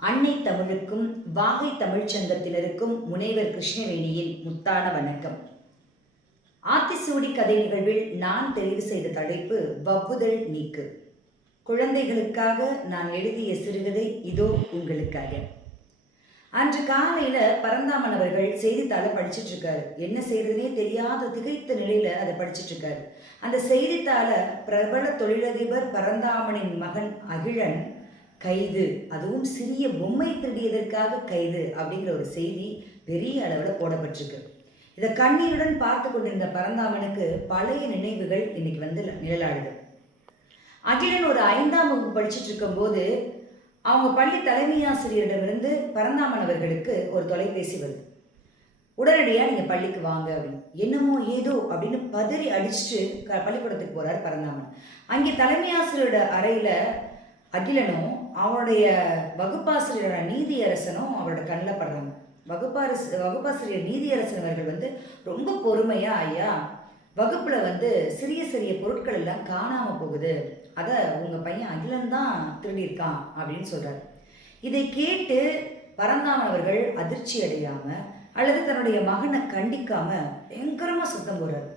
அன்னை தமிழுக்கும் வாகை தமிழ்ச் சங்கத்தினருக்கும் முனைவர் கிருஷ்ணவேணியின் முத்தான வணக்கம். ஆத்திசூடி கதை நிகழ்வில் நான் தெரிவு செய்த தலைப்பு வவ்வுதல் நீக்கு. குழந்தைகளுக்காக நான் எழுதிய சிறுகதை இதோ உங்களுக்காக. அன்று காலையில் பரந்தாமன் அவர்கள் செய்தித்தாளை படிச்சுட்டு இருக்காரு என்ன செய்யறதுனே தெரியாத திகைத்த நிலையில அதை படிச்சுட்டு இருக்காரு அந்த செய்தித்தாளை பிரபல தொழிலதிபர் பரந்தாமனின் மகன் அகிழன் கைது. அதுவும் சிறிய பொம்மை திருடியதற்காக கைது அப்படிங்கிற ஒரு செய்தி பெரிய அளவில் போடப்பட்டிருக்கு. இதை கண்ணீருடன் பார்த்து கொண்டிருந்த பரந்தாமனுக்கு பழைய நினைவுகள் இன்னைக்கு வந்து நிழலாடுது. அகிலன் ஒரு ஐந்தாம் வகுப்பு படிச்சுட்டு இருக்கும்போது அவங்க பள்ளி தலைமை ஆசிரியரிடமிருந்து பரந்தாமன் அவர்களுக்கு ஒரு தொலைபேசி வருது. உடனடியாக நீங்கள் பள்ளிக்கு வாங்க அப்படின்னு. என்னமோ ஏதோ அப்படின்னு பதறி அடிச்சுட்டு க பள்ளிக்கூடத்துக்கு போகிறார் பரந்தாமன். அங்கே தலைமை ஆசிரியரோட அறையில் அகிலனும் அவனுடைய வகுப்பாசிரியரான நீதியரசனும் அவரோட கண்ணில் படுறாங்க. வகுப்பாரசு வகுப்பாசிரியர் நீதியரசன் அவர்கள் வந்து ரொம்ப பொறுமையாக ஐயா வகுப்பில் வந்து சிறிய சிறிய பொருட்கள் எல்லாம் காணாமல் போகுது. அதை உங்கள் பையன் அகிலன் தான் திருடியிருக்கான் அப்படின்னு சொல்கிறார் இதை கேட்டு பரந்தாமன் அவர்கள் அதிர்ச்சி அடையாமல் அல்லது தன்னுடைய மகனை கண்டிக்காமல் பயங்கரமாக சுத்தம் போடுறார்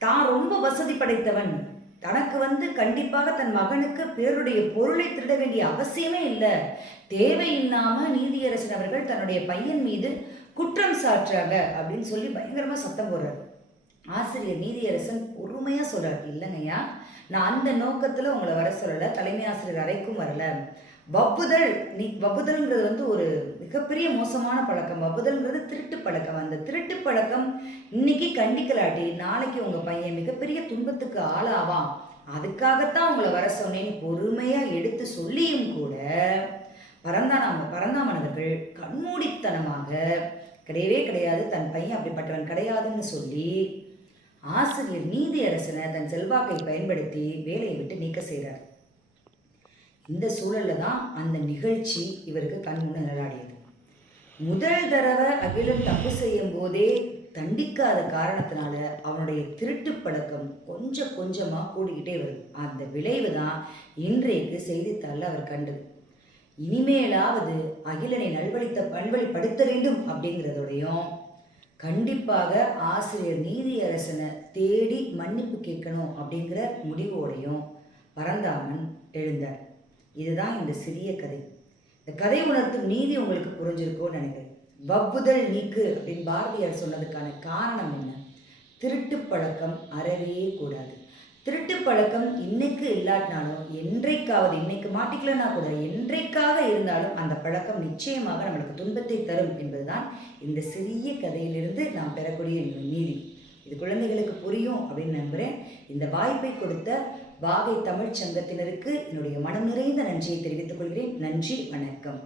தான் ரொம்ப வசதி படைத்தவன். தனக்கு வந்து கண்டிப்பாக தன் மகனுக்கு பிறருடைய பொருளை திருட வேண்டிய அவசியமே இல்லை. தேவையில்லாமல் நீதியரசன் அவர்கள் தன்னுடைய பையன் மீது குற்றம் சாற்றாங்க அப்படின்னு சொல்லி பயங்கரமாக சத்தம் போடுறாரு. ஆசிரியர் நீதியரசன் பொறுமையாக சொல்கிறார் இல்லைங்கய்யா? நான் அந்த நோக்கத்தில் உங்களை வர சொல்லலை தலைமை ஆசிரியர் அறைக்கும் வரல. வப்புதல் நீ வப்புதல்ங்கிறது வந்து ஒரு மிகப்பெரிய மோசமான பழக்கம். வப்புதல்ங்கிறது திருட்டு பழக்கம். அந்த திருட்டு பழக்கம் இன்னைக்கு கண்டிக்கலாட்டி நாளைக்கு உங்கள் பையன் மிகப்பெரிய துன்பத்துக்கு ஆளாவான். அதுக்காகத்தான் உங்களை வர சொன்னேன்னு பொறுமையாக எடுத்து சொல்லியும் கூட பரந்தானாம பரந்தாமனவர்கள் கண்மூடித்தனமாக கிடையவே கிடையாது தன் பையன் அப்படிப்பட்டவன் கிடையாதுன்னு சொல்லி ஆசிரியர் நீதி அரசனை தன் செல்வாக்கை பயன்படுத்தி வேலையை விட்டு நீக்க செய்கிறார் இந்த சூழலில் தான் அந்த நிகழ்ச்சி இவருக்கு கண் முன்ன நிழலாடியது. முதல் தடவை அகிலன் தப்பு செய்யும் போதே தண்டிக்காத காரணத்தினால அவனுடைய திருட்டு பழக்கம் கொஞ்சம் கொஞ்சமாக கூடிக்கிட்டே வருது. அந்த விளைவு தான் இன்றைக்கு செய்தித்தாளில் அவர் கண்டது. இனிமேலாவது அகிலனை நல்வழித்த நல்வழிப்படுத்த வேண்டும் அப்படிங்கிறதோடையும் கண்டிப்பாக ஆசிரியர் நீதியரசனை தேடி மன்னிப்பு கேட்கணும் அப்படிங்கிற முடிவோடையும் பரந்தாமன் எழுந்தார். இதுதான் இந்த சிறிய கதை. இந்த கதை உணர்த்தும் நீதி உங்களுக்கு புரிஞ்சிருக்கும்னு நினைக்கிறேன். வவ்வுதல் நீக்கு அப்படின்னு பாரதியார் சொன்னதுக்கான காரணம் என்ன? திருட்டு பழக்கம் அறவே கூடாது. திருட்டு பழக்கம் இன்னைக்கு இல்லாட்டினாலும் என்றைக்காவது இன்னைக்கு மாட்டிக்கலன்னா கூட என்றைக்காக இருந்தாலும் அந்த பழக்கம் நிச்சயமாக நம்மளுக்கு துன்பத்தை தரும் என்பதுதான் இந்த சிறிய கதையிலிருந்து நாம் பெறக்கூடிய நீதி. இது குழந்தைகளுக்கு புரியும் அப்படின்னு நம்புகிறேன் இந்த வாய்ப்பை கொடுத்த வாகை தமிழ் சங்கத்தினருக்கு என்னுடைய மனம் நிறைந்த நன்றியை தெரிவித்துக் கொள்கிறேன். நன்றி வணக்கம்.